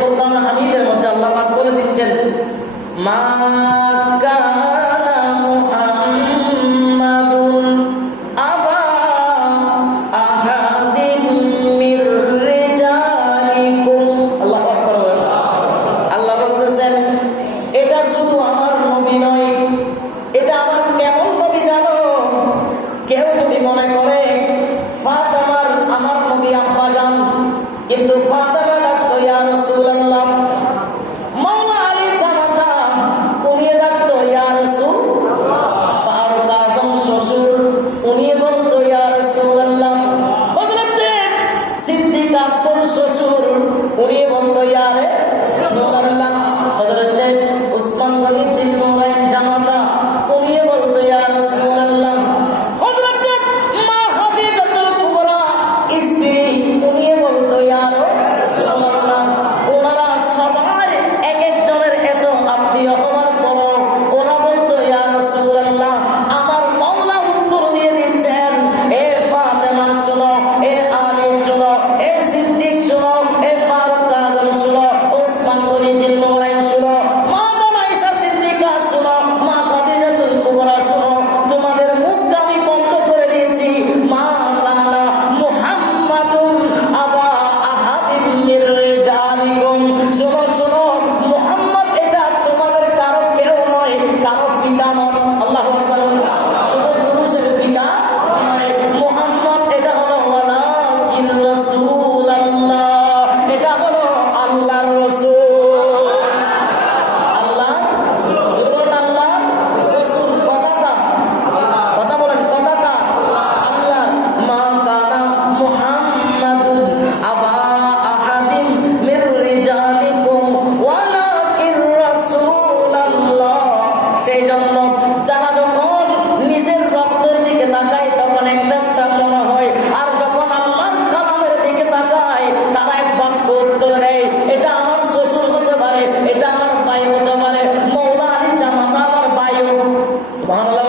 ফুরকান হামিদের মধ্যে আল্লাহ পাক বলে দিচ্ছেন, মা কানা মুহাম্মাদুন আবা আহাদিন মির রিজালিকুম। আল্লাহু আকবার। আল্লাহ বলতেছেন এটা শুধু আমার নবী নয়, এটা আমার কেমন নবী জানো? কেউ যদি মনে করে ফাতেমার আমার নবী আব্বা জান, কিন্তু ফাতেমা ডাকতো ইয়া রাসূলুল্লাহ। মাওলা আলী জানাতা উনি ডাকতো ইয়া রাসূল। ফারুক আজম শ্বশুর উনি বলতো ইয়া রাসূলুল্লাহ। হযরত সিদ্দিক আকবর শ্বশুর উনি বলতো ইয়া রাসূলুল্লাহ। হযরত উসমান গনি জিন্নুরাইন জামাতা উনি বলতো ইয়া রাসূলুল্লাহ। হযরত মা খাদিজাতুল কুবরা স্ত্রী উনি বলতো ইয়া রাসূলুল্লাহ। ওনারা সবার এক একজনের এত আত্মীয় হওয়ার পর ওরা বলতো ইয়া রাসূলুল্লাহ। আমার মাওলা উত্তর দিয়ে দিচ্ছেন, এ ফাতেমা শোনো, এ আলী শোনো, এ সিদ্দিক শোনো, এ ফারুক আজম শোনো, উসমান গনি জিন্নুরাইন শোনো, মা আয়েশা সিদ্দিকা শোনো, মা খাদিজাতুল কুবরা শোনো, তোমাদের মুখটা আমি বন্ধ করে দিয়েছি। মা কানা মুহাম্মাদুন আবা আহাদিন মির রিজালিকুম। শোনো শোনো, মুহাম্মদ এটা তোমাদের কারো কেউ নয়, কারো পিতা নন। আল্লাহু আকবার। কোনো পুরুষের পিতা নয়। মুহাম্মদ এটা হলো ওয়ালাকিন রাসূলুল্লাহ, এটা হলো আল্লাহর রাসূল। আল্লাহ রাসূল, আল্লাহ রাসূল। কথা বলেন, কথাটা আল্লাহ। মা কানা মুহাম্মাদুন আবা আহাদিন মির রিজালিকুম ওয়ালাকিন রাসূলুল্লাহ। সেই জন্য যারা যখন নিজের রক্তের দিকে তাকায় তখন একটা একটা মনে হয়, আর যখন আল্লাহর কালামের দিকে তাকায় তারা এক বাক্য উত্তর দেয়, এটা আমার শ্বশুর হতে পারে, এটা আমার ভাই হতে পারে, মাওলা আলী জামাতা আমার ভাইও। সুবহানাল্লাহ।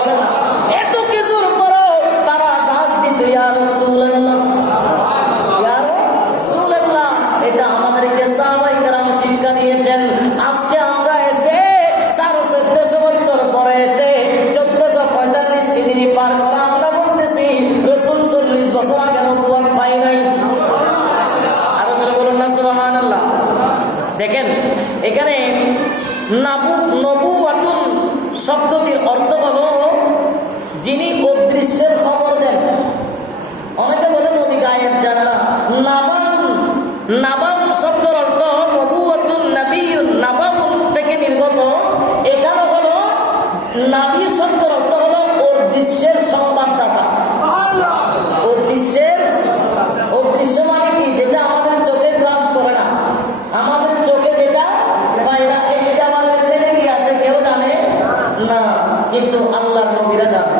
এত কিছুর পরও তারা ডাক দিত ইয়া রাসূলুল্লাহ, ইয়া রাসূলুল্লাহ। এটা আমাদেরকে সাহাবায়ে কেরাম শিক্ষা দিয়েছেন। আজকে আমরা এসে 1450 বছর পরে এসে 1445 হিজরি পার করা আমরা বলতেছি রাসূল 40 বছর আগে নবুয়ত পায় নাই। আরো জোরে বলুন না সুবহানাল্লাহ। দেখেন এখানে নবুওয়াতুন শব্দটির অর্থ হলো যিনি অদৃশ্যের খবর দেন। অনেকে বলে নবী গায়েব জানা। নাবাউন শব্দের অর্থ নবুওয়াতুন নাবিয়ুন, নাবাউন থেকে নির্গত। এখানে হলো নাবী শব্দের অর্থ হলো অদৃশ্যের সংবাদদাতা। অদৃশ্য মানে কি? যেটা আমাদের চোখে গ্রাস করে না, আমাদের চোখে যেটা পায় না। এটা আমাদের ছেলে কি আছে কেউ জানে না, কিন্তু আল্লাহর নবীরা জানে।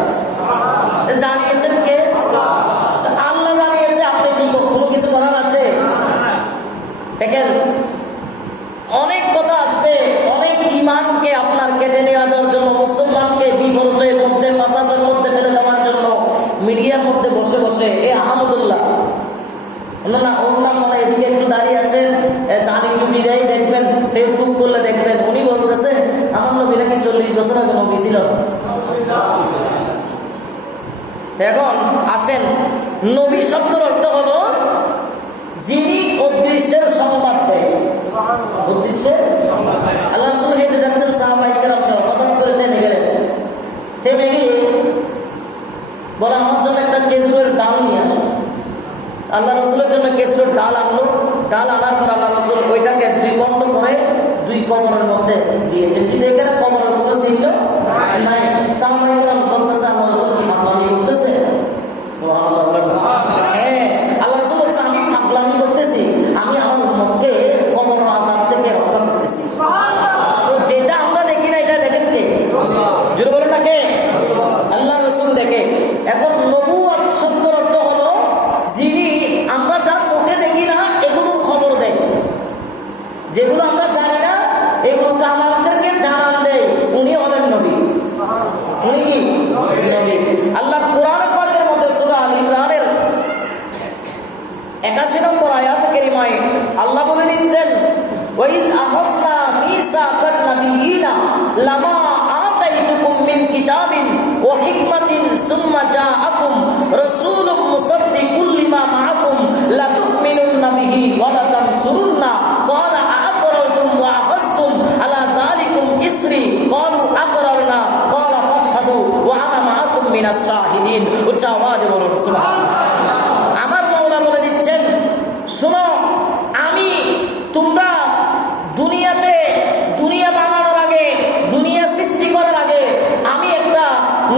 জানিয়েছেন কে? আল্লাহ জানিয়েছে। আপনি কি কোনো কিছু করার আছে? দেখেন অনেক কথা আসবে, অনেক ইমানকে আপনার কেটে নেওয়ার জন্য, মুসলমানকে বিপর্যয়ের মধ্যে, ফাসাদের মধ্যে ফেলে দেওয়ার জন্য মিডিয়ার মধ্যে বসে বসে এ আহমদুল্লাহ না, ওর নাম মানে এদিকে একটু দাঁড়িয়ে আছেন, চালি চুপি দেয়, দেখবেন ফেসবুক করলে দেখবেন উনি বলতেছে আমার নবী নাকি 40 বছর আগে নবী ছিল। এখন আসেন, নবী শব্দের অর্থ হলো যিনি অদৃশ্যের সংবাদ দেয়। অদৃশ্যের আল্লাহ রাসূল হেঁটে যাচ্ছেন, সাহাবায়ে কেরাম সহ হঠাৎ করে থেমে গেলেন। থেমে গিয়ে বলে আমার জন্য একটা খেজুরের ডাল নিয়ে আসো। আল্লাহ রাসূলের জন্য খেজুরের ডাল আনলো। ডাল আনার পর আল্লাহ রাসূল ওইটাকে 2 খণ্ড করে 2 কবরের মধ্যে দিয়েছেন। কিন্তু এখানে কবরের কোনো ছিল নাই। সাহাবায়ে কেরাম বলতেছে আল্লাহ রাসূল কি ফাগলামি করতেছে? সুবহানাল্লাহ। হ্যাঁ, আল্লাহ রাসূল বলছে আমি ফাগলামি করতেছি, আমি আমার উম্মতকে কবরের আযাব থেকে রক্ষা করতেছি। তো যেটা আমরা দেখি না এটা দেখেন কে? জোরে বলেন না কে? আল্লাহ রাসূল দেখে। এখন নবুয়ত শব্দের অর্থ হলো যিনি আমরা যা চোখে দেখি না এগুলোর খবর দেয়, যেগুলো আমরা জানি না এগুলোকে আমাদেরকে জানান দেয়, উনি হলেন নবী। উনি কি নবী? আল্লাহ কোরআন পাকের মধ্যে সূরা আল ইমরানের 81 নম্বর আয়াত কারিমায় আল্লাহ বলে দিচ্ছেন কিতাবিন ওয়া হিকমাতিন সুম্মা জাআকুম রাসূলুম মুসাদ্দিকুল লিমা মাআকুম লা তু'মিনুন্না বিহি ওয়া লা তানসুরুন্না ক্বালা আ'আকরারতুম ওয়া আখাযতুম আলা যালিকুম ইসরি ক্বালু আকরারনা ক্বালা ফাশহাদু ওয়া আনা মাআকুম মিনাশ শাহিদিন। উচ্চ আওয়াজে বলুন সুবহানাল্লাহ। আমার মাওলা বলে দিচ্ছেন, শোনো, আমি তোমরা দুনিয়াতে দুনিয়া বানানোর আগে, দুনিয়া সৃষ্টি করার আগে আমি একটা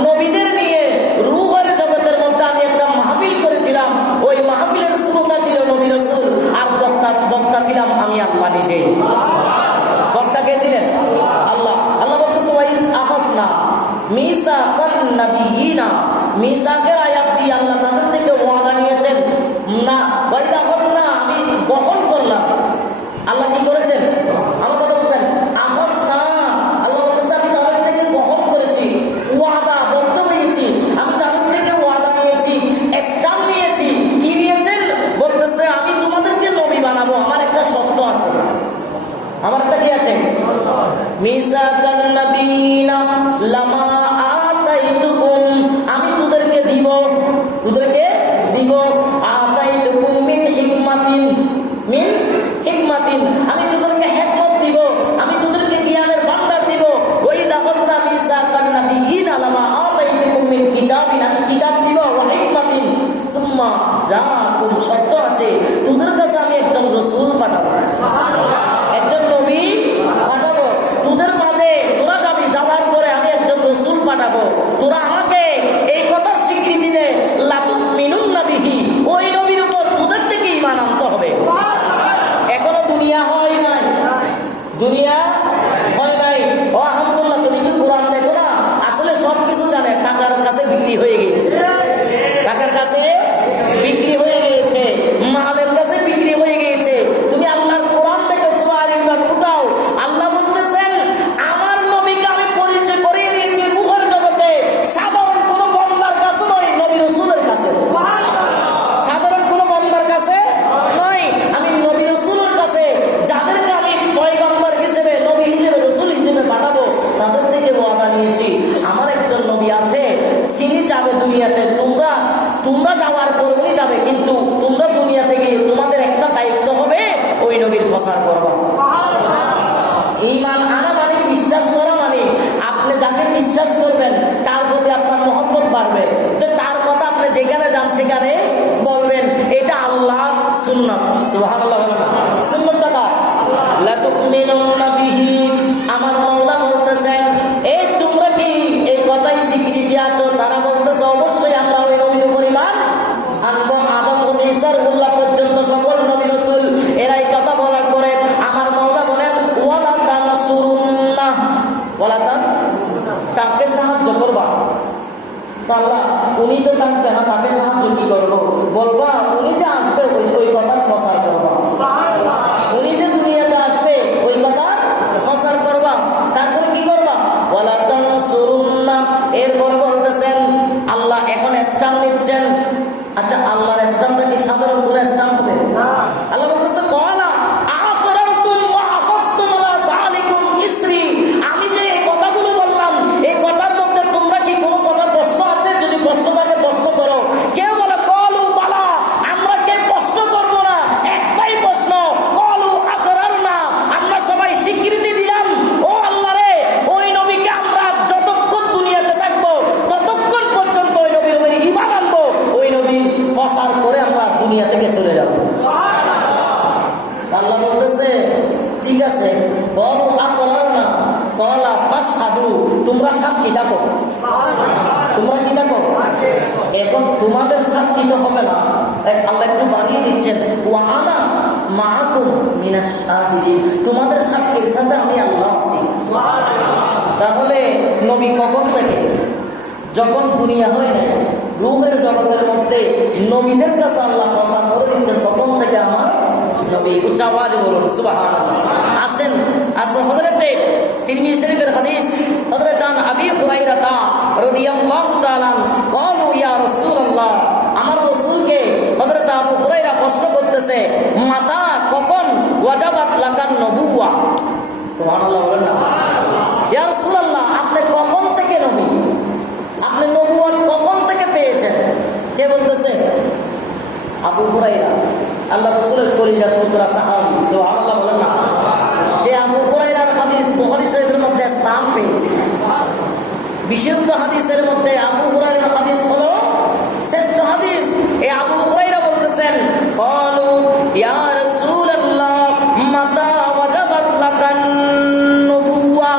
নবীদের নিয়ে রূহের জগতের মধ্যে আমি একটা মাহফিল করেছিলাম। ওই মাহফিলের শ্রোতা ছিল নবী রাসূল, আর বক্তা ছিলাম আমি আল্লাহ নিজে। বক্তা কে ছিলেন? আল্লাহ। আল্লাহ বলতেছে ওয়াইজ আখাযনা মিসাকান নাবিয়িনা, মিসাকের আয়াত দিয়ে আল্লাহ তাদের থেকে ওয়াদা নিয়েছেন। না, ওয়াইজ আখাযনা আমি গ্রহণ করলাম। আল্লাহ কি করেছেন? আমার কথা বুঝলেন? আখাযনা, আল্লাহ বলতেছে আমি তাদের থেকে গ্রহণ করেছি, ওয়াদা বদ্ধ হয়েছি, আমি তাদের থেকে ওয়াদা নিয়েছি, স্ট্যাম্প নিয়েছি। কি নিয়েছেন? বলতেছে আমি তোমাদেরকে নবী বানাবো, আমার একটা শর্ত আছে। আমার একটা কি আছে? মিসাকান নাবিয়িনা লামা আতাইতুকুম, আমি তোদেরকে দিব আতাইতুকুম মিন হিকমাতিন, আমি তোদেরকে হিকমত দিব, আমি তোদেরকে জ্ঞানের ভান্ডার দিব। ওই দাওয়াতনা মিসাকান নাবিয়িনা লামা আতাইতুকুম মিন কিতাবিন, আমি কিতাব দিব, ওয়া হিকমাতিন সুম্মা জাআকুম, শর্ত আছে তোদের কাছে আমি একজন রাসূল পাঠাবো, একজন নবী পাঠাবো তোদের মাঝে। তোরা যাবি, যাওয়ার পরে আমি একজন রাসূল পাঠাবো, তোরা আমাকে এই কথার স্বীকৃতি দে লা তু'মিনুন্না বিহি, ওই নবীর উপর তোদের থেকে ঈমান আনতে হবে। এখনো দুনিয়া হয় নাই, দুনিয়া হয় নাই। ও আলহামদুলিল্লাহ, তুমি কি কোরআন দেখো না? আসলে সবকিছু জানে, টাকার কাছে বিক্রি হয়ে গেছে, টাকার কাছে বিক্রি হয়ে গেছে, মালের কাছে বিক্রি হয়ে গেছে। তুমি আল্লাহর কোরআন দেখো, সুবহানাল্লাহ, ফুটাও। আল্লাহ বলতেছেন আমার নবীকে আমি পরিচয় করিয়ে দিয়েছি রূহের জগতে, সাধারণ কোনো বান্দার কাছে নয়, নবী রাসূলের কাছে। সাধারণ কোনো বান্দার কাছে নয়, আমি নবী রাসূলের কাছে, যাদেরকে আমি পয়গম্বর হিসেবে, নবী হিসেবে, রাসূল হিসেবে পাঠাবো, তাদের থেকে ওয়াদা নিয়েছি আমার একজন নবী আছে, তিনি যাবে দুনিয়াতে। তোমরা যাওয়ার পর উনি যাবে, কিন্তু তোমরা দুনিয়া থেকে তোমাদের একটা দায়িত্ব হবে, ওই নবীর প্রচার করবা। ঈমান আনা মানে, বিশ্বাস করা মানে, আপনি যাকে বিশ্বাস করবেন তার প্রতি আপনার মহব্বত বাড়বে। তো তার কথা আপনি যেখানে যান সেখানে বলবেন, এটা আল্লাহর সুন্নাত। সুবহানাল্লাহ। সুন্নাতটা কার? লা তু'মিনুন্না বিহি, আমার মাওলা বলতেছেন এই তোমরা কি এই কথাই স্বীকৃতি আছো? তারা বলতেছে অবশ্যই আমরা ওই নবীর উপর ঈমান আনবো। আদম হতে ঈসার উল্লাহ পর্যন্ত সকল নবী রাসূল এরাই কথা বলার পরে আমার মাওলা বলেন ওয়ালা তানসুরুন্না, তাকে সাহায্য করবা। আল্লাহ উনি তো থাকবে না, তাকে সাহায্য কি করবো? বলবা উনি যে আসবে ওই কথা প্রচার করবা, উনি যে দুনিয়াতে আসবে ওই কথা প্রচার করবা। তারপরে কি করবা? ওয়ালা তানসুরুন্না। এরপর বলতেছেন আল্লাহ এখন স্ট্যাম্প নিচ্ছেন। আচ্ছা, আল্লাহর স্ট্যাম্পটা কি সাধারণ করে স্ট্যাম্প হবে? আল্লাহ বলতেছে ক্বালা আ'আকরারতুম ওয়া আখাযতুম আলা যালিকুম ইসরি, আমি যে এই কথাগুলো বললাম এই কথার মধ্যে তোমরা কি কোনো কথা প্রশ্ন আছে? যদি প্রশ্ন থাকে প্রশ্ন করো। কেউ বলে ক্বালু বালা, আমরা কে প্রশ্ন করব না, একটাই প্রশ্ন, ক্বালু আকরারনা, আমরা সবাই স্বীকৃতি দিলাম। ও আল্লাহ রে, ওই নবীকে আমরা যতক্ষণ দুনিয়াতে থাকবো ততক্ষণ পর্যন্ত ওই নবীর উপর ঈমান আনবো, ওই নবী প্রচার করে আমরা দুনিয়া থেকে চলে যাব। আল্লাহ বলতেছে ঠিক আছে, ক্বালু আকরারনা ক্বালা ফাশহাদু, তোমরা সাক্ষী থাকো। তোমরা কি থাকো? এখন তোমাদের সাক্ষী তো হবে না, আল্লাহ একটু বাড়িয়ে দিচ্ছেন ওয়া আনা মাআকুম মিনাশ শাহিদিন, তোমাদের সাক্ষীর সাথে আমি আল্লাহ আছি। তাহলে নবী কখন থেকে? যখন দুনিয়া হয় না, রূহের জগতের মধ্যে নবীদের কাছে আল্লাহ প্রচার করে দিচ্ছেন, তখন থেকে আমার নবী। উচ্চ আওয়াজে বলুন সুবহানাল্লাহ। আসেন হযরতে তিরমিজি শরীফের হাদিস, হযরত আবি হুরায়রা রাদিয়াল্লাহু তাআলা ক্বালু ইয়া রাসূলুল্লাহ, আমার রাসূলকে হযরত আবু হুরায়রা প্রশ্ন করতেছে মাতা কখন ওয়াজাবাত লাকান নবুওয়া। সুবহানাল্লাহ বলেন না। ইয়া রাসূলুল্লাহ, আপনি কখন থেকে নবী? নবুয়ত কখন থেকে পেয়েছেন? কে বলতেছে? আবু হুরায়রা, আল্লাহ রাসূলের কলিজার টুকরা সাহাবী, সুবহানাল্লাহ বলেন না? যে আবু হুরায়রার হাদিস বুখারী শরীফের মধ্যে স্থান পেয়েছে। বিশুদ্ধ হাদিসের মধ্যে আবু হুরায়রার হাদিস হলো শ্রেষ্ঠ হাদিস। এই আবু হুরায়রা বলতেছেন, ক্বালু ইয়া রাসূলুল্লাহ মাতা ওয়াজাবাত লাকান নবুওয়া।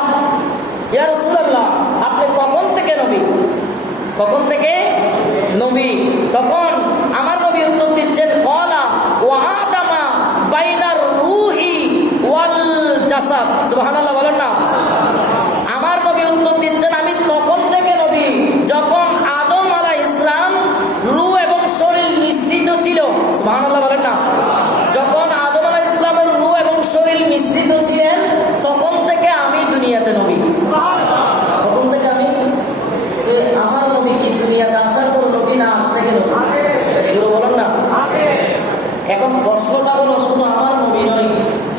ইয়া রাসূলুল্লাহ, আপনি কখন থেকে নবী? কখন থেকে নবী? তখন আমার নবী উত্তর দিচ্ছেন, ক্বালা ওয়া আদামা বাইনার রূহি ওয়াল জাসাদ। সুবহানাল্লাহ বলেন না? আমার নবী উত্তর দিচ্ছেন, আমি তখন থেকে নবী যখন আদম আলাইহিস সালাম রূহ এবং শরীর মিশ্রিত ছিল। সুবহানাল্লাহ বলেন না? যখন আদম আলাইহিস সালামের রূহ এবং শরীর মিশ্রিত ছিলেন তখন থেকে আমি দুনিয়াতে নবী। তখন থেকে আমি। আমার নবী কি দুনিয়াতে আসার পর নবী না থেকে নবী? জোরে বলেন না? এখন প্রশ্নটা হলো, শুধু আমার নবী নয়,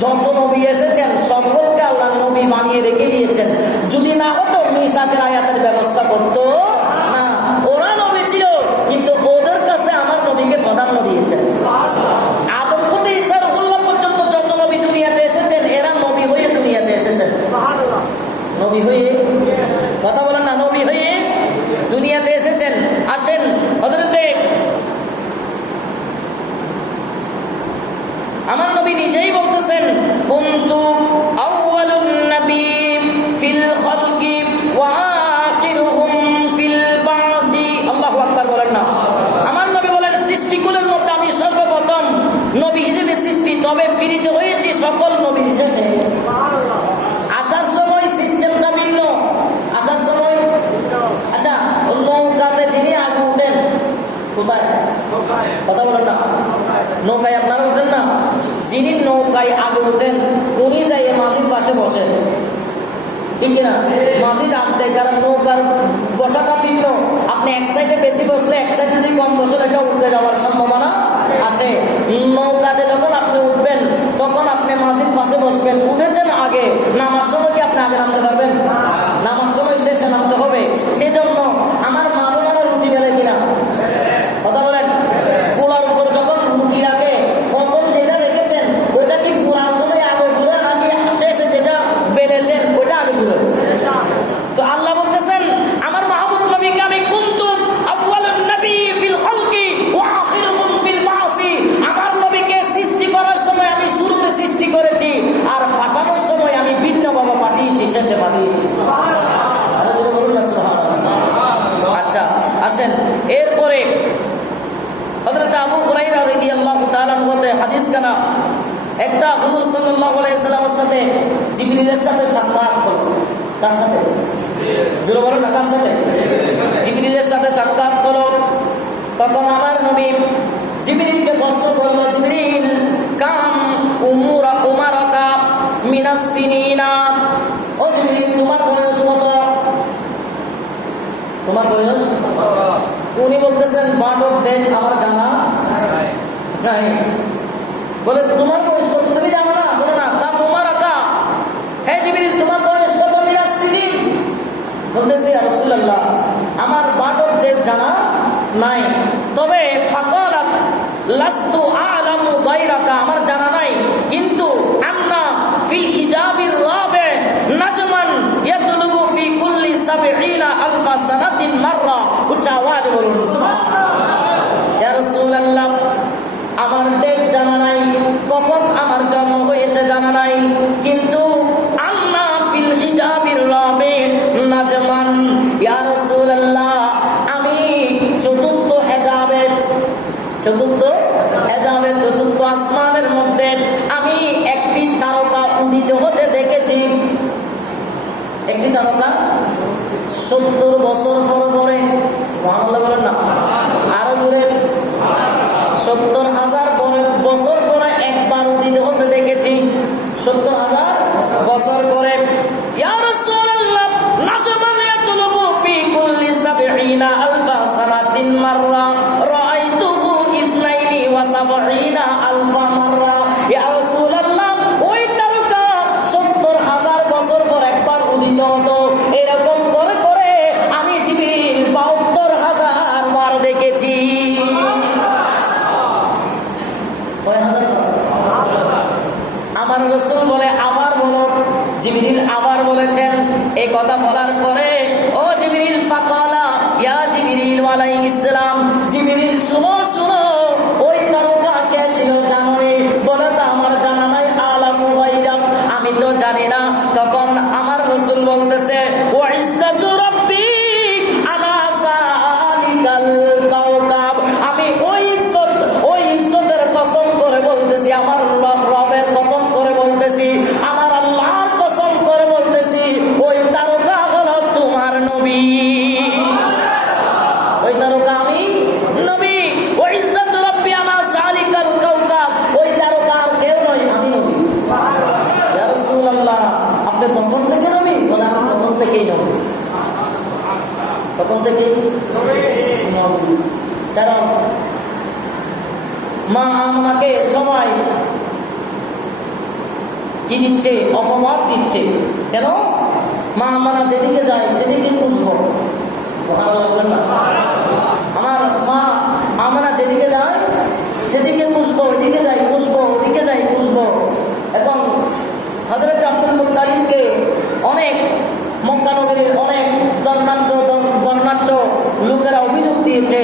যত নবী এসেছেন সকলকে আল্লাহ নবী বানিয়ে রেখে দিয়েছেন। যদি না হতো মিসাকের আয়াতের ব্যবস্থা করতো না। ওরা নবী ছিল কিন্তু ওদের কাছে আমার নবীকে প্রাধান্য দিয়েছেন। আদম হতে ঈসা রুহুল্লাহ পর্যন্ত যত নবী দুনিয়াতে এসেছেন এরা নবী হয়ে দুনিয়াতে এসেছেন। নবী হয়ে, কথা বলেন না, নবী হয়ে দুনিয়াতে এসেছেন। আসেন হযরতে আমার নবী নিজেই বলতেছেন, কুনতু আউয়ালুন নবী ফিল খালকি ওয়া আখিরুহুম ফিল বাদি। আল্লাহু আকবার বলেন না? আমার নবী বলেন, সৃষ্টিকুলের মধ্যে আমি সর্বপ্রথম নবী হিসেবে সৃষ্টি, তবে ফিরিতে হয়েছি সকল নবীর শেষে। আসার সময় সিস্টেমটা ভিন্ন, আসার সময়। আচ্ছা, নৌকাতে যিনি আগে উঠেন কোথায়? কথা বলেন না? নৌকায় আপনারা উঠেন না? যিনি নৌকায় আগে উঠেন উনি যাই মাঝির পাশে বসেন, ঠিক কিনা? মাঝি ডাকতে, কারণ নৌকার বসাটা ভিন্ন। আপনি এক সাইডে বেশি বসলে, এক সাইডে যদি কম বসে, এটা উঠতে যাওয়ার সম্ভাবনা আছে। নৌকাতে যখন আপনি উঠবেন তখন আপনি মাঝির পাশে বসবেন। উঠেছেন আগে, নামার সময় কি আপনি আগে নামতে পারবেন? নামার সময় শেষে নামতে হবে। সেই জন্য আমার মা বোনেরা রুটি বেলে কিনা? কথা বলেন? কুলার উপর যখন রুটি রাখে প্রথম যেটা রেখেছেন ওইটা কি পুরার সময় আগে পুরো নাকি শেষে যেটা বেলেছেন ওইটা আগে পুরো? তো আল্লাহ বলতেছেন, আমার মাহবুব নবীকে আমি কুনতু আউয়ালুন নবী ফিল খালকি ওয়া আখিরুহুম ফিল বাসি। আমার নবীকে সৃষ্টি করার সময় আমি শুরুতে সৃষ্টি করেছি, আর পাঠানোর সময় আমি ভিন্নভাবে পাঠিয়েছি, শেষে পাঠিয়েছি। আচ্ছা আসেন, এরপরে হযরত আবু হুরায়রা রাদিয়াল্লাহু তাআলা আনহু হাদিস কানা একটা হুজুর সাল্লাল্লাহু আলাইহি সাল্লামের সাথে জিবরিলের সাথে সাক্ষাৎ হলো। তার সাথে জোরে বলেন না, কার সাথে? জিবরিলের সাথে সাক্ষাৎ হলো। তখন আমার নবী জিবরিলকে প্রশ্ন করলো, জিবরিল কাম উমারাকা মিনাস সিনিনা। ও জিবরিল, তোমার বয়স কত? তোমার বয়স? উনি বলতেছেন, বার্থ অফ ডেট আমার জানা নাই। বলে, তোমার বয়স কত তুমি জানো না? বলে না। তা তোমার আকা, হ্যাঁ জিবরিল তোমার বয়স কত? মিনাস সিনিন। বলতেছে, ইয়া রাসূলুল্লাহ আমার বার্থ অফ ডেট জানা নাই, তবে ফাকালাত লাস্তু আ'লামু গায়রাকা, আমার জানা নাই, কিন্তু আন্না ফিল হিজাবির রাবে নাজমান ইয়াদলুবু ফি কুল্লি ৭০ আলফা সানাতিন মাররা। উচ্চ আওয়াজে বলুন সুবহানাল্লাহ। ইয়া রাসূলুল্লাহ আমার ডেট জানা নাই, কখন আমার জন্ম হয়েছে জানা নাই, কিন্তু আন্না ফিল হিজাবির রাবে নাজমান। ইয়া রাসূলুল্লাহ আমি চতুর্থ হেজাবের, চতুর্থ আসমানের মধ্যে আমি একটি তারকা উদিত হতে দেখেছি। একটি তারকা ৭০ বছর পরে, সুবহানাল্লাহ বলেন না? আরো জোরে, ৭০,০০০ বছর পরে একবার উদিত হতে দেখেছি। ৭০,০০০ বছর পরে। ইয়া রাসূলুল্লাহ নাজমান ইয়াতলুবু ফি কুল্লি ৭০ আলফা সানাতিন মাররা রাআইতুহু ৭২ আলফা মাররা। ইয়া রাসূলুল্লাহ ওই তারকা ৭০,০০০ বছর পর একবার উদিত হতো। এরকম করে করে আমি জিবরিল ৭২,০০০ আমার রাসূল বলে আবার বলো। জিবরিল আবার বলেছেন। এই কথা বলার পরে ও জিবরিল ফাকালা ইয়া জিবরিল আলাইহিস সালাম, জিবরিল শুনো শুনো, ওই তারকা কে ছিল জানো? বলে তা আমার জানা নাই, আলামু গায়রা, আমি তো জানি না। তখন আমার রাসূল বলতেছে ওয়া ইজ্জাতু রাব্বি আনা যালিকাল কাওকাব, আমি ওই ইজ্জতের কসম করে বলতেছি, আমার রবের কসম করে বলতেছি, আমার আল্লাহর কসম করে বলতেছি, ওই তারকা হলো তোমার নবী। ওই তারকা আমি নবী। ওই ইজ্জাতু রাব্বি আনা যালিকাল কাওকাব, ওই তারকা আর কেউ নয়, আমি নবী। ইয়া রাসূলুল্লাহ, আপনি তখন থেকে নবী? বলে আমি তখন থেকেই নবী। তখন থেকেই নবী। কারণ মা আমাকে সবাই কি দিচ্ছে? অপবাদ দিচ্ছে। কেন? মা আমরা যেদিকে যায় সেদিকে খুশবো। আমার মা আমরা যেদিকে যায় সেদিকে খুশবো, ওইদিকে যাই খুশবো, ওদিকে যাই খুশবো। এখন হযরত আব্দুল মুত্তালিবকে অনেক মক্কা নগরীর অনেক বর্ণাঢ্য লোকেরা অভিযোগ দিয়েছে,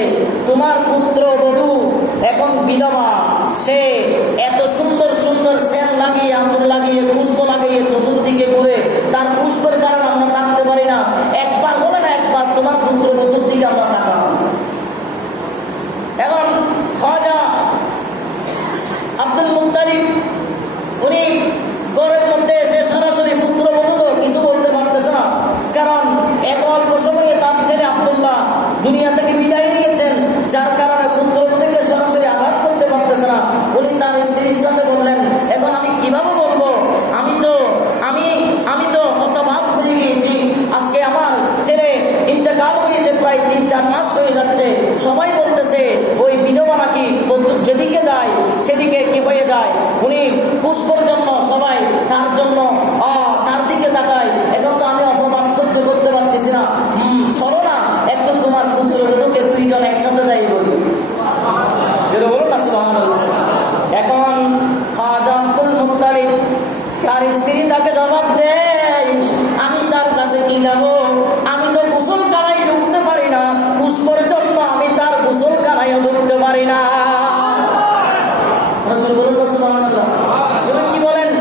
তোমার পুত্র বধূ এখন বিধবা, সে এত সুন্দর সুন্দর সেন লাগিয়ে, আতর লাগিয়ে, খুশবো লাগিয়ে চতুর্দিকে ঘুরে, তার খুশবোর কারণে আমরা থাকতে পারি না। একবার বলে না, একবার তোমার পুত্র বধূর দিকে আমরা তাকাবো। এখন খাজা আব্দুল মুত্তালিব উনি ঘরের মধ্যে এসে সরাসরি পুত্র বধূ তো কিছু বলতে পারতেছে না, কারণ এত অল্প সময়ে তার ছেলে আব্দুল্লাহ দুনিয়া থেকে বিদায় নিয়েছেন, যার কারণে পুত্র বধূকে সরাসরি আঘাত করতে পারতেছে না। উনি তার স্ত্রীর সাথে বললেন, এখন আমি কিভাবে বলবো? আমি তো হতবাক হয়ে গিয়েছি। আজকে আমার ছেলে ইন্তেকাল হয়েছে, প্রায় 3-4 মাস হয়ে যাচ্ছে। সবাই বলতেছে ওই বিধবা নাকি যেদিকে যায় সেদিকে কি হয়ে যায়। উনি পুষ্পর জন্য সবাই তার জন্য তার দিকে তাকায়। এখন তো আমি অপমান সহ্য করতে পারতেছি না। চলো না একটু তোমার পুত্র বধূকে দুইজন একসাথে যাই বলি। যেটা বলুন না সুবহানাল্লাহ। এখন খাজা আব্দুল মুত্তালিব তার স্ত্রী তাকে জবাব দেয়, আমি তার কাছে কি যাব? আমি তো গোসলখানায় ঢুকতে পারি না, পুষ্পর জন্য আমি তার গোসলখানায়ও ঢুকতে পারি না। কি বলেন?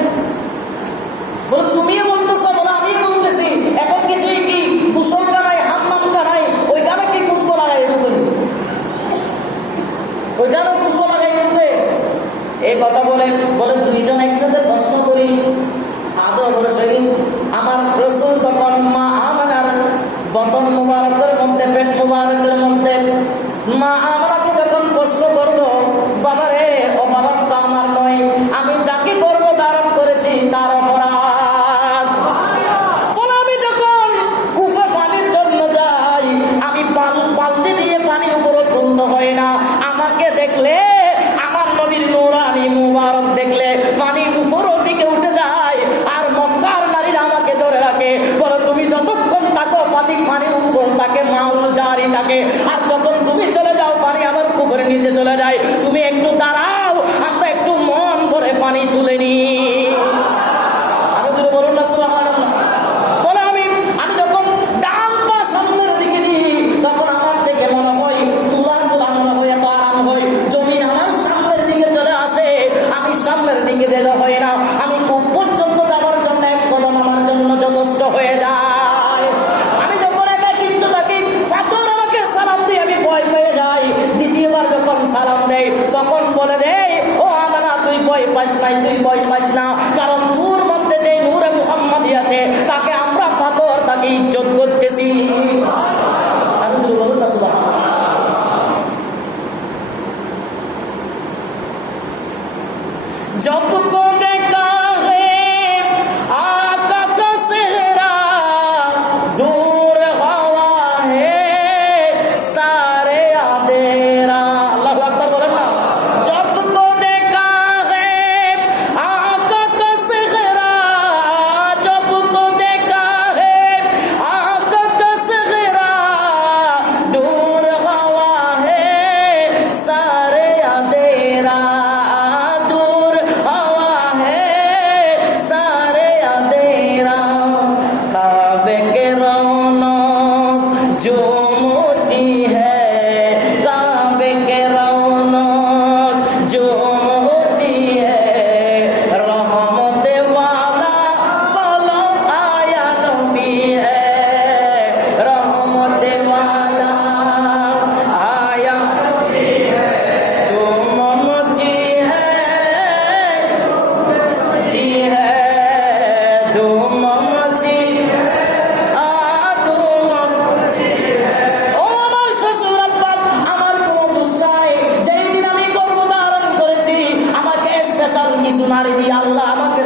বলে তুমিও বলতেছ, বলে আমিও বলতেছি। এখন কি সে কি গোসলখানায়, হাম্মামখানায় ওইখানে কি পুষ্প লাগাই ঢুকে? ওইখানেও পুষ্প লাগাই ঢুকে? এই কথা বলে দুইজন একসাথে প্রশ্ন করি। আমার রাসূল তখন মা আমানার বদন মুবারকের মধ্যে, পেট মুবারকের মধ্যে মা আমাকে যখন প্রশ্ন করলো, বাবারে অপরাধ তো আমার নয়, আমি যাকে গর্ভ ধারণ করেছি তার অপরাধ। বলে আমি যখন কুফে পানির জন্য যাই, আমি বালতি দিয়ে পানির উপরও বন্ধ হয় না। আমাকে দেখলে, আমার নবীর নূরানি মুবারক দেখলে পানি উপরের দিকে উঠে যায়, আর মক্কার নারীরা আমাকে ধরে রাখে, বলে তুমি যতক্ষণ থাকো পানি উপর থাকে, মাউল জারি থাকে, আর যখন তুমি চলে যাও পানি আবার উপরে নিচে চলে যায়। তুমি একটু দাঁড়াও, আমরা একটু মন ভরে পানি তুলে নি। আমি যদি বলুন না সুবহানাল্লাহ। বলে আমি যখন ডান পা সামনের দিকে দিই, তখন আমার থেকে মনে হয় তুলার মনে হয় এত আরাম হয়, জমিন আমার সামনের দিকে চলে আসে। আমি সামনের দিকে যেতে হয় না, আমি খুব পর্যন্ত যাওয়ার জন্য এক কদম আমার জন্য যথেষ্ট হয়ে যায়। আমি যখন একাকিত্ব থাকি, পাথর আমাকে সালাম দিয়ে আমি ভয় পেয়ে যাই। দ্বিতীয়বার যখন সালাম দেয়, তখন বলে দেয়, ও আমানা তুই ভয় পাস নাই, তুই ভয় পাস না, কারণ তোর মধ্যে যে নূরে মুহাম্মাদি আছে, তাকে আমরা পাথর, তাকে ইজ্জত করতেছি। আমি যদি বলুন না সুবহানাল্লাহ। জবকো দেখা হে আকা কা সেহরা, দূর হওয়া হে সারে আদেরা। আল্লাহু আকবার বলেন না। জবকো দেখা হে আকা কা সেহরা,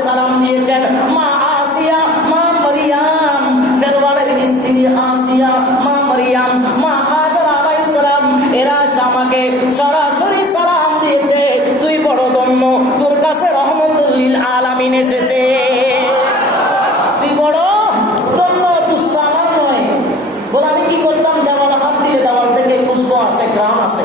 সালাম দিয়েছেন, মা আসিয়া, মা মারিয়াম, ফেরআউনের স্ত্রী আসিয়া, মা মারিয়াম, মা হাজার আলাইহিস সালাম, এরা আমাকে সরাসরি সালাম দিয়েছে, তুই বড় ধন্য, তোর কাছে রহমতুল লিল আলামিন এসেছে। তুই বড় ধন্য, পুষ্প আমার নয়। বলে আমি কি করতাম, দেওয়াল হাত দিয়ে দেওয়াল থেকে পুষ্প আসে, গ্রাম আসে।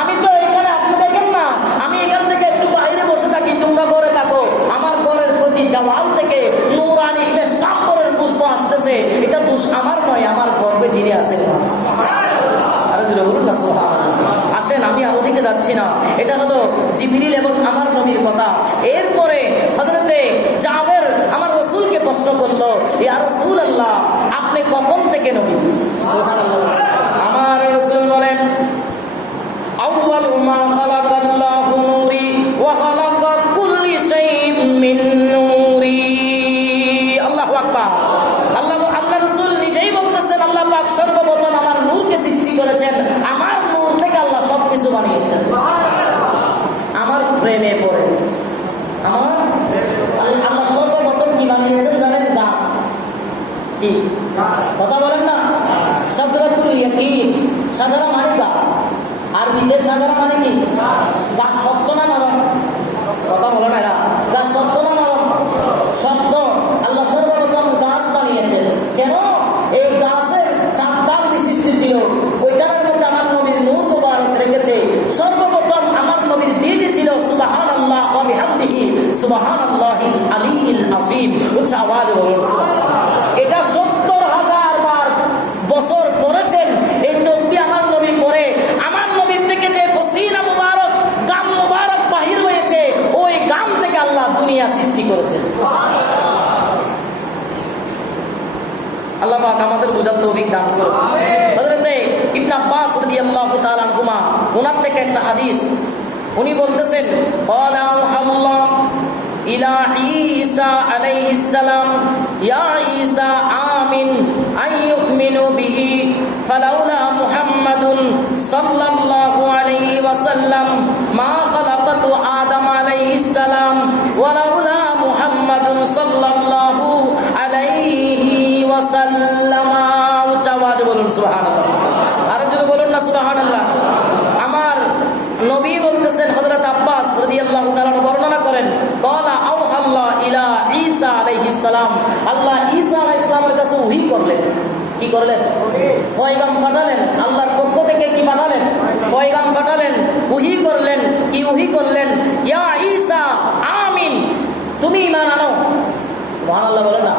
আমি তো এখানে, আপনি দেখেন না, আমি এখান থেকে একটু বাইরে বসে থাকি, তোমরা ঘরে থাকো, আমার ঘরের প্রতি দেওয়াল থেকে নূরানি মেশকাম্বরের পুষ্প আসতেছে, এটা দোষ আমার নয়, আমার গর্বে যিনি আছেন। আরো জোরে বলুন না সুবহানাল্লাহ। আসেন, আমি আর ওদিকে যাচ্ছি না, এটা হলো জিবরিল এবং আমার নবীর কথা। এরপরে হযরতে জাবের আমার রাসূলকে প্রশ্ন করলো, ইয়া রাসূলুল্লাহ, আপনি কখন থেকে নবী? সুবহানাল্লাহ। আমার রাসূল বলেন, আউয়ালু মা খালাকাল্লাহু নূরি ওয়া খালাকা কুল্লি শাইইন মিন নূরি। আল্লাহু আকবার। আল্লাহ রাসূল নিজেই বলতেছেন, আল্লাহ পাক সর্বপ্রথম আমার নূরকে সৃষ্টি করেছেন, আমার নূর থেকে আল্লাহ সবকিছু বানিয়েছেন। আমার প্রেমে পড়ে, আমার আল্লাহ সর্বপ্রথম কি বানিয়েছেন জানেন? গাছ। কি কথা বলেন না? শাজরাতুল ইয়াকিন, শাজরা মানে গাছ, আরবিতে শাজরা মানে কি? গাছ। শব্দ না নরম? কথা বলে না এরা, গাছ শব্দ না নরম? শব্দ। আল্লাহ সর্বপ্রথম গাছ বানিয়েছেন। কেন? এই গাছের চার ডাল বিশিষ্ট ছিল, ওইখানের মধ্যে আমার নবীর নূর মুবারক রেখেছে। সর্বপ্রথম আমার নবীর বীজ ছিল সুবহানাল্লাহ ওয়া বিহামদিহি সুবহানাল্লাহিল আলিয়্যিল আযীম। উচ্চ আওয়াজে বলুন সুবহানাল্লাহ। এটা ৭০,০০০ বার বছর পড়েছেন এই তাসবিহ আমার নবী পড়ে। আমার নবীর থেকে যে ফসিলা মুবারক, গাম মুবারক বাহির হয়েছে, ওই গাম থেকে আল্লাহ দুনিয়া সৃষ্টি করেছেন। আল্লাহ পাক আমাদের বুঝার তৌফিক দান করুন। হযরতে ইবনে আব্বাস রাদিয়াল্লাহু তাআলা আনহুমা, ওনার থেকে একটা হাদিস, উনি বলতেছেন, ক্বালা আল্লাহ ইলা ঈসা আলাইহিস সালাম, ইয়া ঈসা আমিন আইয়ুমিনু বিহি ফালাউলা মুহাম্মাদুন সাল্লাল্লাহু আলাইহি ওয়াসাল্লাম মা খালাকাতু আদম আলাইহিস সালাম ওয়ালাউলা মুহাম্মাদুন সাল্লাল্লাহু আলাইহি ওয়াসাল্লাম। উচ্চ আওয়াজে বলুন সুবহানাল্লাহ। আরো জোরে বলুন না সুবহানাল্লাহ। আমার নবী বলতেছেন, হযরত আব্বাস রাদিয়াল্লাহু তাআলা বর্ণনা করেন, ক্বালা আওহাল্লাহ ইলা ঈসা আলাইহিস সালাম, আল্লাহ ঈসা আলাইহিস সালামের কাছে ওহী করলেন। কি করলেন? পয়গাম পাঠালেন। আল্লাহর পক্ষ থেকে কি পাঠালেন? পয়গাম পাঠালেন, ওহী করলেন। কি ওহী করলেন? ইয়া ঈসা আমিন, তুমি ঈমান আনো। সুবহানাল্লাহ বলেন না।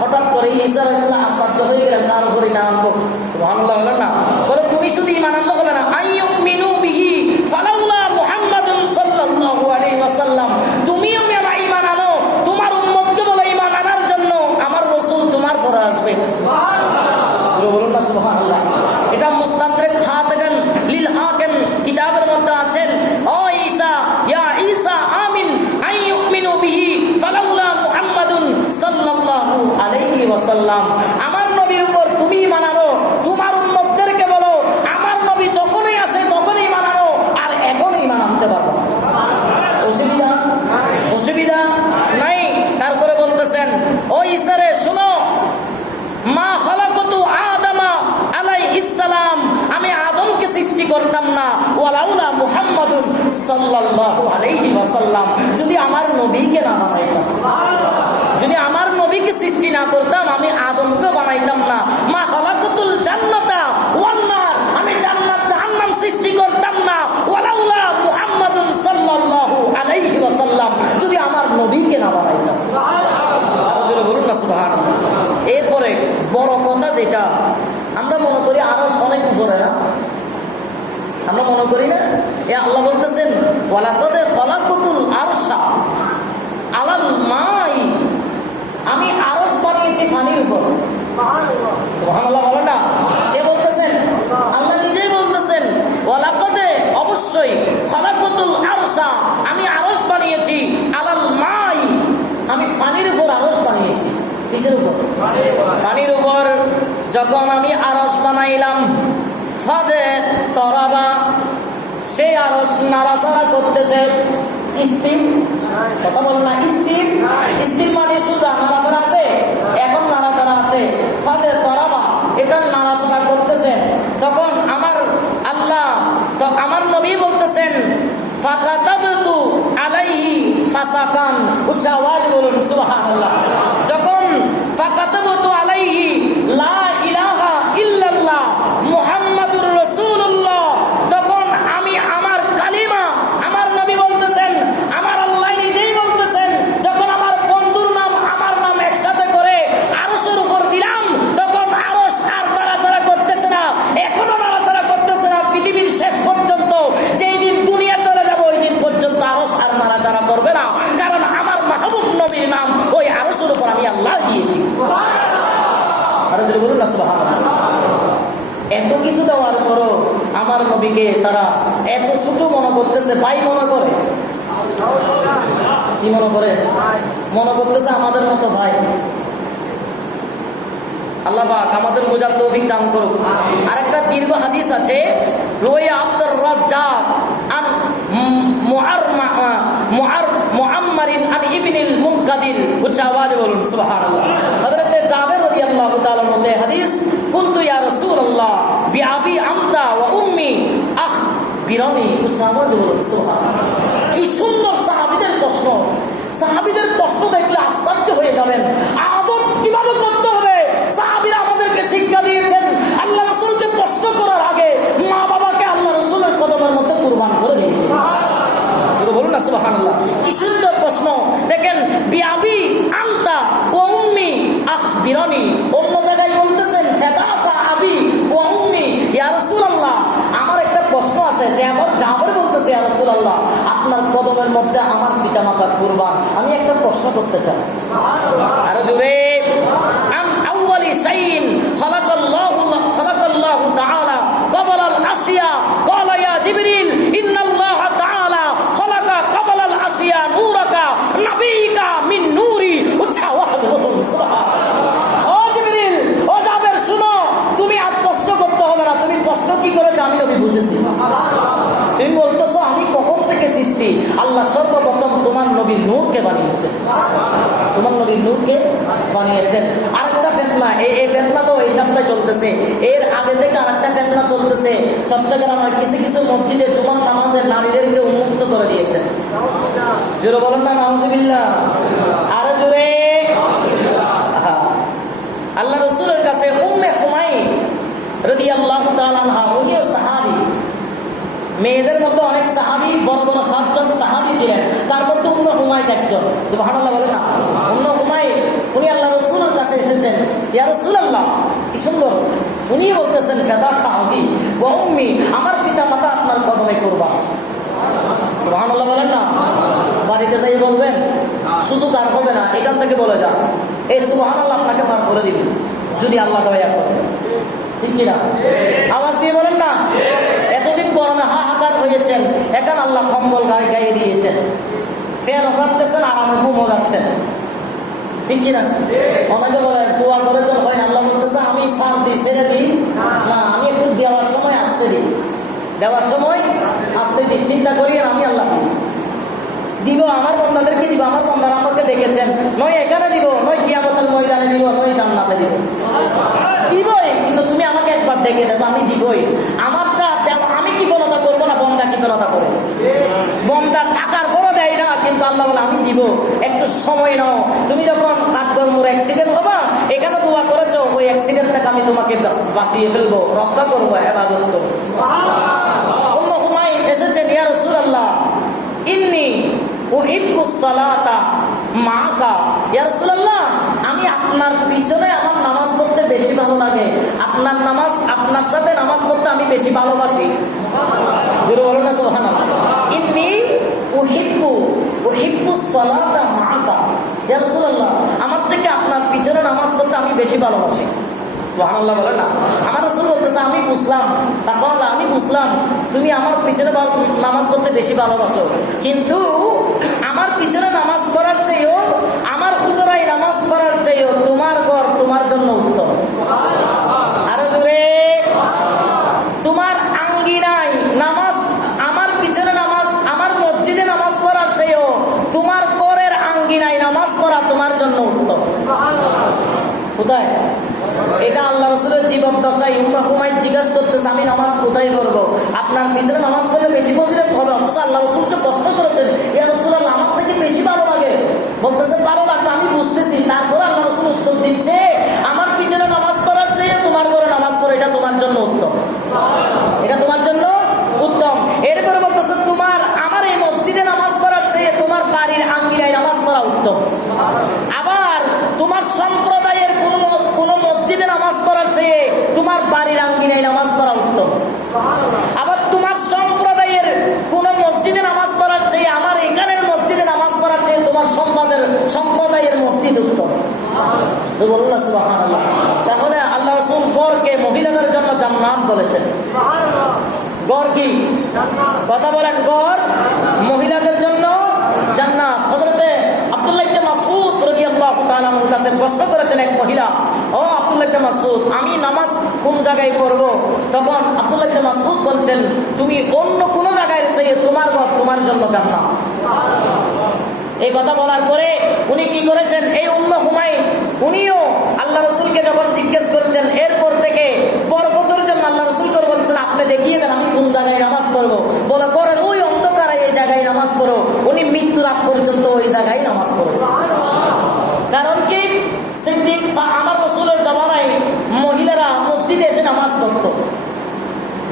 হঠাৎ করে ঈসা আলাইহিস সালাম আশ্চর্য হয়ে গেলেন, কার উপরে ঈমান আনবো? সুবহানাল্লাহ বলেন না। বলে তুমি শুধু ঈমান আনলে হবে না, আইয়ুমিনু বিহি ফালাউলা মুহাম্মাদুন সাল্লাল্লাহু আলাইহি ওয়াসাল্লাম, তুমিও ঈমান আনো। তোমার উম্মতকে বলে ঈমান আনার জন্য আমার রাসূল তোমার পরে আসবে। সুবহানাল্লাহ বলুন না সুবহানাল্লাহ। এটা মুস্তাদরাক হাকিম লিল হাকিম কিতাবের মধ্যে আছেন, ও ঈসা, ইয়া ঈসা আমিন আইয়ুমিনু বিহি ফালাউলা মুহাম্মাদুন সাল্লাল্লাহু আলাইহি ওয়াসাল্লাম, আমার নবীর উপর তুমি ঈমান আনো। তোমার উম্মতদেরকে বলো আমার নবী যখনই আসে তখনই ঈমান আনো, আর এখন ঈমান আনতে পারবো। অসুবিধা? অসুবিধা নাই। তারপরে বলতেছেন, ও ঈসা রে শুনো, মা খালাকাতু আদামা আলাইহিস সালাম, আমি আদমকে সৃষ্টি করতাম না, ওয়ালাউলা মুহাম্মাদুন সাল্লাল্লাহু আলাইহি ওয়াসাল্লাম, যদি আমার নবীকে না বানাইতাম, যদি আমার নবীকে সৃষ্টি না করতাম, আমি আদমকে বানাইতাম না। মা খালাকাতুল জান্নাতা ওয়ান নার, আমি জান্নাত জাহান্নাম সৃষ্টি করতাম না, ওয়ালাউলা মুহাম্মাদুন সাল্লাল্লাহু আলাইহি ওয়াসাল্লাম, যদি আমার নবীকে না বানাইতাম। সুবহানাল্লাহ বলুন না সুবহানাল্লাহ। এরপরে বড় কথা যেটা আমরা মনে করি আরো অনেক উপরে, না? আমরা মনে করি না? এ আল্লাহ বলতেছেন, ওয়ালাকাদ খালাকাতুল আরশা আলাল মাই, আমি আরশ বানিয়েছি পানির উপর। সুবহানাল্লাহ বলেন না। কে বলতেছেন? আল্লাহ নিজেই বলতেছেন, ওয়ালাকাদ, অবশ্যই, খালাকাতুল আরশা, আমি আরশ বানিয়েছি আলাল মাই, আমি পানির উপর আরশ বানিয়েছি। কিসের উপর? পানির উপর। যখন আমি আরশ বানাইলাম, ফাদে তরাবা, সে আরশ নাড়াচাড়া করতেছে, স্থির কথা বলো না। স্থির স্থির মানে সোজা, নাড়াচাড়া আছে, এখন নাড়াচাড়া আছে। ফাদে তরাবা, এটা নাড়াচাড়া করতেছেন। তখন আমার আল্লাহ, তো আমার নবী বলতেছেন ফাকাতাবতু আলাইহি ফাসাকান, উচ্চ আওয়াজ বলুন সুবহানাল্লাহ। যখন ফাকাতাবতু আলাইহি লা ইলাহা ইল্লাল্লাহ মুহাম্মাদুর রাসূলুল্লাহ, তখন আমি আমার কালিমা, আমার নবী বলতেছেন, আমার আল্লাহ নিজেই বলতেছেন, যখন আমার বন্ধুর নাম আমার নাম একসাথে করে আরশের উপর দিলাম, তখন আরশ আর নাড়াচাড়া করতেছে না, এখনো নাড়াচাড়া করতেছে না পৃথিবীর শেষ পর্যন্ত। যেই দিন দুনিয়া চলে যাবে ওই দিন পর্যন্ত আরশ আর নাড়াচাড়া করবে না, কারণ আমার মাহবুব নবীর নাম ওই আরশের উপর আমি আল্লাহ দিয়েছি। আরো যদি বলুন না সুবহানাল্লাহ। এত কিছু দেওয়ার পরও আমার নবীকে তারা এত ছোট মনে করতেছে, ভাই মনে করে। কি মনে করে? মনে করতেছে আমাদের মতো ভাই। আল্লাহ পাক আমাদের বোঝার তৌফিক দান করুক। আরেকটা দীর্ঘ হাদিস আছে, রুওয়া আব্দুর রাজ্জাক আন মুআম্মারিন আন ইবনিল মুনকাদির, উচ্চ আওয়াজে বলুন সুবহানাল্লাহ। হযরত জাবের রাদিয়াল্লাহু তাআলার মধ্যে হাদিস, কুনতু ইয়া রাসূলুল্লাহ বিআবি আনতা ওয়া উম্মি আখবিরানি, উচ্চ আওয়াজে বলুন সুবহানাল্লাহ। কি সুন্দর সাহাবীদের প্রশ্ন! সাহাবীদের প্রশ্ন দেখলে আশ্চর্য হয়ে যাবেন। আদব কিভাবে করতে হবে সাহাবীরা আমাদেরকে শিক্ষা দিয়েছেন। আল্লাহ রাসূলকে প্রশ্ন করার আগে মা বাবাকে আল্লাহ রাসূলের কদমের মধ্যে কুরবান করে দিয়েছে। বলুন না সুবহানাল্লাহ। কি সুন্দর প্রশ্ন দেখেন, বিআবি আনতা ওয়া উম্মি আখবিরানি। অন্য জায়গায় বলতেছেন ফাদাকা আবি ওয়া উম্মি, ইয়া রাসূলুল্লাহ আমার একটা প্রশ্ন আছে, যে আমার জাবের বলতেছে ইয়া রাসূলুল্লাহ আপনার কদমের মধ্যে আমার পিতামাতা কুরবান, আমি একটা প্রশ্ন করতে চাই। আরো জোরে, আম আউয়ালি শাইইন খালাকাল্লাহু তাআলা ক্বাবলা আল আশিয়া ক্বালা ইয়া জিবরিল ইন্নাল্লাহা তাআলা খালাকা ক্বাবলা আল আশিয়া নূরাকা নাবিয়িকা মিন নূরি। উচ্চ আওয়াজ বলুন সুবহানাল্লাহ। ও জিবরিল, ও জাবের শুনো, তুমি আর প্রশ্ন করতে হবে না, তুমি প্রশ্ন কি করেছো আমি নবী বুঝেছি। তুমি বলতেছো আমি কখন থেকে সৃষ্টি, আল্লাহ সর্বপ্রথম তোমার নবীর নূরকে বানিয়েছেন, তোমার নবীর নূরকে বানিয়েছেন। আরেকটা ফেতনা, এই ফেতনা তো এই সপ্তাহে চলতেছে, এর আগে থেকে আরেকটা ফেতনা চলতেছে। চট্টগ্রামের কিছু কিছু মসজিদে জুমার নামাজে নারীদেরকে উন্মুক্ত করে দিয়েছেন। জোরে বলেন না নাউজুবিল্লাহ। আরো জোরে। আল্লাহ রাসূলের কাছে উম্মে হুমায়রা রাদিয়াল্লাহু তাআলা আনহা, উনিও সাহাবী। মেয়েদের মধ্যে অনেক সাহাবী, বড় বড় 7 জন সাহাবী ছিলেন, তার মধ্যে উম্মে হুমায়রা একজন। সুবহানাল্লাহ বলেন না। উম্মে হুমায়রা উনি আল্লাহ রাসূলের কাছে এসেছেন, ইয়া রাসূলুল্লাহ, কি সুন্দর। উনি বলতেছেন ফাদাকা আবি ওয়া উম্মি, আমার পিতামাতা আপনার কদমে কুরবান। সুবহানাল্লাহ বলেন না। বাড়িতে যাই বলবেন, সুযোগ আর হবে না, এখান থেকে বলে যান, এই সুবহানাল্লাহ আপনাকে পার করে দিবেন যদি আল্লাহ দয়া করে। ঠিক কিনা? আওয়াজ দিয়ে বলেন না। এতদিন গরমে হাহাকার হয়েছেন, এখন আল্লাহ কম্বল গায়ে দিয়েছেন, ফ্যান ওঠাচ্ছেন, আরামে ঘুমো যাচ্ছেন। ঠিক কিনা? অনেকে বলে দোয়া করেছেন, হয় না, আল্লাহ বলতেছে আমি সার দিই, ছেড়ে দিই না, আমি একটু দেওয়ার সময় আসতে দিই, দেওয়ার সময় আসতে দিই, চিন্তা করি আমি আল্লাহ দিব, আমার বন্ধাদেরকে দিব, আমার বন্ধারা আমাকে ডেকেছেন, নয় এখানে দিব, নয় কিয়ামতের ময়দানে দিব, নয় জান্নাতে দিব, দিবই। কিন্তু তুমি আমাকে একবার ডেকে দেবো, আমি দিবই। আমারটা আমি কৃপণতা করবো না, বন্ধা কৃপণতা করে, বন্ধা টাকার পরও দেয় না, কিন্তু আল্লাহ বলে আমি দিব, একটু সময় নাও। তুমি যখন কাঠগড়মুর অ্যাক্সিডেন্ট হবা, এখানে দোয়া করেছো, ওই অ্যাক্সিডেন্ট থেকে আমি তোমাকে বাঁচিয়ে ফেলবো, রক্ষা করবো, হেফাজত করবো। উম্মে হুমায়রা এসেছেন, ইয়া রাসূলুল্লাহ ইন্নী উহিব্বুস সালাতা মাআকা, ইয়া রাসূলুল্লাহ আমি আপনার পিছনে আমার নামাজ পড়তে বেশি ভালো লাগে, আপনার নামাজ, আপনার সাথে নামাজ পড়তে আমি বেশি ভালোবাসি। জোরে বলুন না সুবহানাল্লাহ। ইন্নী উহিব্বুস সালাতা মাআকা, ইয়া রাসূলুল্লাহ আমার থেকে আপনার পিছনে নামাজ পড়তে আমি বেশি ভালোবাসি। সুবহানাল্লাহ বলেন না। আমার রাসূল বলতেছে আমি বুঝলাম, তাকওয়ালা আমি বুঝলাম তুমি আমার পিছনে নামাজ পড়তে বেশি ভালোবাসো, কিন্তু আমার পিছনে নামাজ পড়ার চেয়েও, আমার হুজরায় নামাজ পড়ার চেয়েও তোমার ঘর তোমার জন্য উত্তম। আরো জোরে। তোমার আঙ্গিনায় নামাজ, আমার পিছনে নামাজ, আমার মসজিদে নামাজ পড়ার চেয়েও তোমার পড়া তোমার জন্য উত্তম। কোথায়? এটা আল্লাহ রাসূলের জীবদ্দশায় উম্মে হুমায়রা জিজ্ঞাসা করতেছে, আমি নামাজ কোথায় পড়বো? আপনার পিছনে নামাজ পড়লে বেশি ফজিলত হবে, অথচ আল্লাহ রাসূলকে প্রশ্ন করেছেন, ইয়া রাসূলুল্লাহ আমার থেকে বেশি ভালো লাগে। বলতেছে ভালো লাগবে, আমি বুঝতেছি। তারপর আল্লাহ রাসূল উত্তর দিচ্ছে, আমার পিছনে নামাজ পড়ার চেয়ে তোমার ঘরে নামাজ পড়া এটা তোমার জন্য উত্তম, এটা তোমার জন্য উত্তম। এরপরে বলতেছে, তোমার আমার এই মসজিদে নামাজ পড়ার চেয়ে তোমার বাড়ির আঙ্গিনায় নামাজ পড়া উত্তম। আবার তোমার সম্প্রদায়ের কোন মসজিদে নামাজ পড়ার চেয়ে তোমার বাড়ির আঙ্গিনায় নামাজ পড়া উত্তম। আবার তোমার সম্প্রদায়ের কোন মসজিদে নামাজ পড়ার চেয়ে আমার এখানের মসজিদে নামাজ পড়ার চেয়ে তোমার সম্প্রদায়ের মসজিদ উত্তম। সুবহানাল্লাহ। তাহলে আল্লাহ রাসূল গড়কে মহিলাদের জন্য জান্নাত বলেছেন। গড় কি? কথা বলেন। গড় মহিলাদের জন্য জান্নাত। হযরতে আব্দুল্লাহ ইবনে মাসউদ রাদিয়াল্লাহু তাআলা আনহুর কাছে প্রশ্ন করেছেন এক মহিলা, ও আব্দুল্লাহ ইবনে মাসউদ, আমি নামাজ কোন জায়গায় পড়ব? তখন আব্দুল্লাহ ইবনে মাসউদ বলছেন, তুমি অন্য কোন জায়গায় চেয়ে তোমার ঘর তোমার জন্য জান্নাত। এই কথা বলার পরে উনি কি করেছেন, এই উম্মে হুমায়রা উনিও আল্লাহ রাসূলকে যখন জিজ্ঞেস করেছেন, এরপর থেকে বরকতের জন্য আল্লাহ রাসূলকে বলছেন, আপনি দেখিয়ে দেন আমি কোন জায়গায় নামাজ পড়বো। বলে করেন, ওই অন্ধকারে এই জায়গায় নামাজ পড়ো। উনি মৃত্যুর আগ পর্যন্ত ওই জায়গায় নামাজ পড়েছেন। কারণ কি, সিদ্দিক আমার রাসূলের জামানায় মহিলারা মসজিদে এসে নামাজ পড়তো,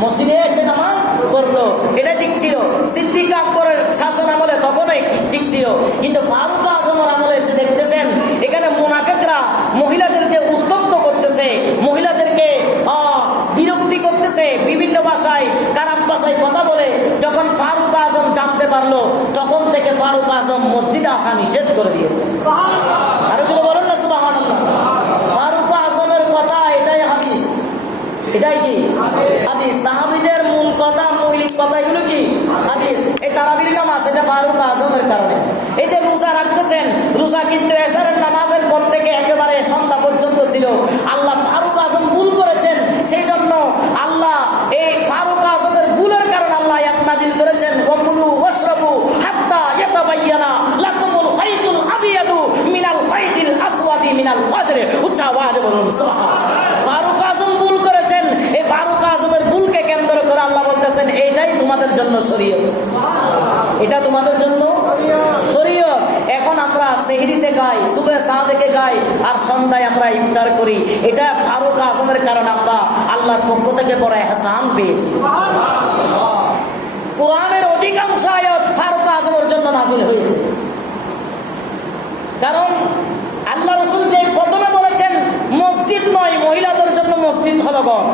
মসজিদে এসে নামাজ পড়তো, এটা ঠিক ছিল। সিদ্দিক আকবরের শাসন আমলে তখনই ঠিক ছিল, কিন্তু ফারুক আজমের আমলে এসে দেখতেছেন এখানে মুনাফিকরা মহিলাদের যে উত্তপ্ত করতেছে, মহিলাদেরকে বিরক্তি করতেছে, বিভিন্ন ভাষায় খারাপ ভাষায় কথা বলে। যখন ফারুক আজম জানতে পারলো, তখন থেকে ফারুক আজম মসজিদে আসা নিষেধ করে দিয়েছে। আরো যদি বলেন না সুবহানাল্লাহ। ফারুক আজমের কথা এটাই হাদিস, এটাই কি হাদিস। সাহাবীদের মূল কথা, মৌলিক কথা এগুলো কি হাদিস। এই তারাবির নামাজ এটা ফারুক আজমের কারণে। এই যে রোজা রাখতেছেন, রোজা কিন্তু এশারের নামাজের পর থেকে একেবারে সন্ধ্যা পর্যন্ত ছিল। আল্লাহ ফারুক আজম ভুল করেছেন, সেই জন্য আল্লাহ এই ফারুক আজমের ভুলের কারণে আল্লাহ আয়াত নাযিল করেছেন, ওয়াকুলু ওয়াশরাবু হাত্তা ইয়াতাবায়্যানা লাকুমুল খাইতুল আবিয়াদু মিনাল খাইতিল আসওয়াদি মিনাল ফাজর। উচ্চ আওয়াজে বলুন সুবহানাল্লাহ। ফারুক আজম ভুল করেছেন, এই ফারুক আজমের ভুলকে কেন্দ্র করে আল্লাহ বলতেছেন, এইটাই তোমাদের জন্য শরীয়ত, এটা তোমাদের জন্য শরীয়ত। এখন আমরা সেহরিতে গাই, সুবে সাদেকে গাই, আর সন্ধ্যায় আমরা ইফতার করি। এটা ফারুক আজমের কারণে আমরা আল্লাহর পক্ষ থেকে বড় ইহসান পেয়েছি। কোরআনের অধিকাংশ আয়াত ফারুক আজমের জন্য নাযিল হয়েছে। কারণ আল্লাহ রাসূল যে প্রথমে বলেছেন মসজিদ নয়, মহিলাদের জন্য মসজিদ হলো ঘর।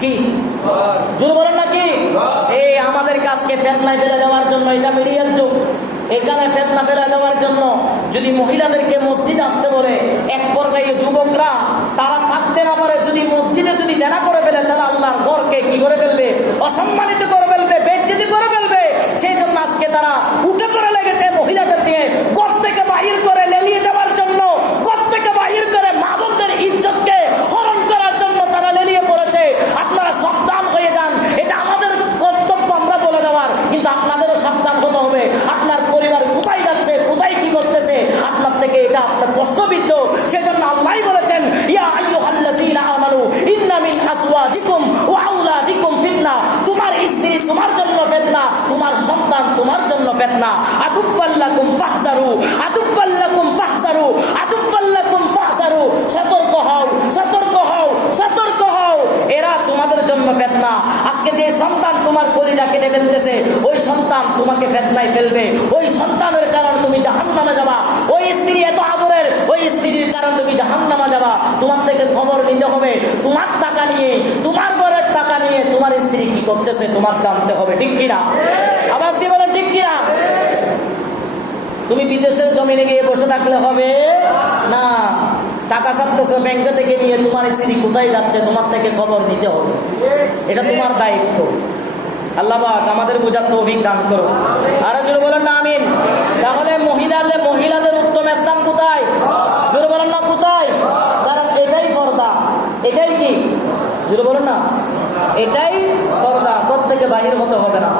কি জোর বলেন নাকি? এই আমাদের কাজকে ফেতনায় ফেলে দেওয়ার জন্য, এটা মিডিয়ার যুগ, এখানে ফেতনা ফেলে দেওয়ার জন্য যদি মহিলাদেরকে মসজিদ আসতে বলে, এক পর্যায়ে যুবকরা তারা থাকতে না পারে, যদি মসজিদে যদি জানা করে ফেলে, তারা আল্লাহর ঘরকে কি করে ফেলবে? অসম্মানিত করে ফেলবে, বেইজ্জতি করে ফেলবে। সেই জন্য আজকে তারা উঠে পড়ে লেগেছে মহিলাদের দিয়ে ঘর থেকে বাহির করে লেলিয়ে দেওয়ার জন্য, ঘর থেকে বাহির করে মা বোনদের ইজ্জতকে হরণ করার জন্য তারা লেলিয়ে পড়েছে। আপনারা সাবধান হয়ে যান, এটা আমাদের কর্তব্য আমরা বলে দেওয়ার, কিন্তু আপনাদেরও সাবধান হতে হবে। আপনার পরিবার কোথায় যাচ্ছে, কোথায় কি করতেছে, আপনার থেকে এটা আপনার প্রশ্নবিদ্ধ। সেজন্য আল্লাহ বলেছেন, ইয়া আইয়ুহাল্লাযীনা আমানু ইন্না মিন আসওয়াজিকুম ওয়া আওলাদিকুম ফিতনা। তোমার স্ত্রী তোমার জন্য ফিতনা, তোমার সন্তান তোমার জন্য ফিতনা। আদুব্বাল্লাকুম ফাহজারু, আদুব্বাল্লাকুম ফাহজারু, আদুব্বাল্লাকুম ফাহজারু। সতর্ক হও, সতর্ক হও, সতর্ক হও, এরা তোমাদের জন্য ফিতনা। আজকে যে সন্তান তোমার কলিজা কেটে ফেলতেছে, ওই সন্তান তোমাকে ফিতনায় ফেলবে। ওই সন্তানের কারণে তুমি জাহান্নামে যাবা। ওই স্ত্রী এত আদরের, ওই স্ত্রীর কারণে তুমি জাহান্নামে যাবা। তোমার থেকে খবর নিতে হবে। তোমার টাকা নিয়ে, তোমার ঘরের টাকা নিয়ে তোমার স্ত্রী কি করতেছে তোমার জানতে হবে, ঠিক কিনা? আওয়াজ দিয়ে বলেন ঠিক কিনা? তুমি বিদেশের জমিনে গিয়ে বসে থাকলে হবে না। টাকা ছাড়তেছো ব্যাংকে থেকে নিয়ে, তোমার স্ত্রী কোথায় যাচ্ছে তোমার থেকে খবর নিতে হবে, এটা তোমার দায়িত্ব। আল্লাহ পাক আমাদের বোঝার তৌফিক দান করুন। আর জোরে বলেন না আমিন। তাহলে মহিলাদের উত্তম স্থান কোথায়? জোরে বলেন না কোথায়? কারণ এটাই পর্দা, এটাই কি? জোরে বলেন না, এটাই পর্দা। ঘর থেকে বাহির হতে হবে না।